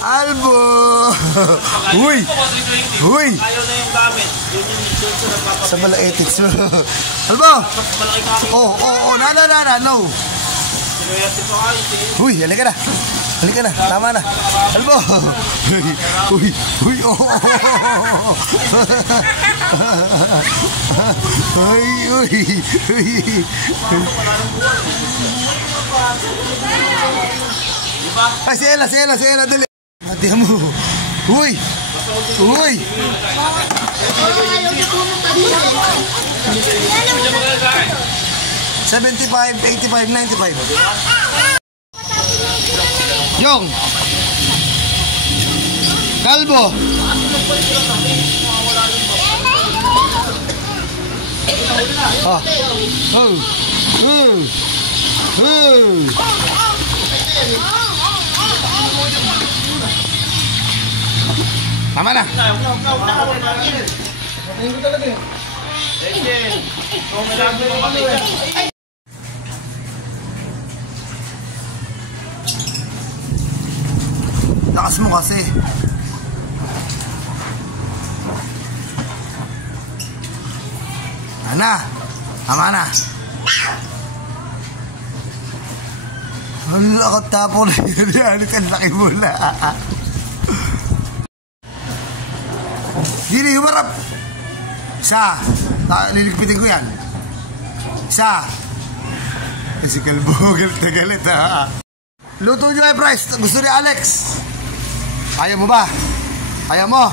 Albo! Uy! Uy! Ayaw na yung gamit. Yun yung nagpapalit. Sa pala ethics mo. Albo! No. Uy, halika na. Halika na, tama na. Albo! Uy! Ay, sela, dali. Hati mo. Uy! 75, 85, 95. Yung Kalbo. Tama na. Lakas mo kasi. Ana, tama na. Hala ka tapo na yun. Ang laki mo na. Gini, humarap. Isa. Liligpitin ko yan. Isa. Si Kalbo, galit ha. Luto nyo kay Bryce. Gusto ni Alex. Ayaw mo ba? Ayaw mo?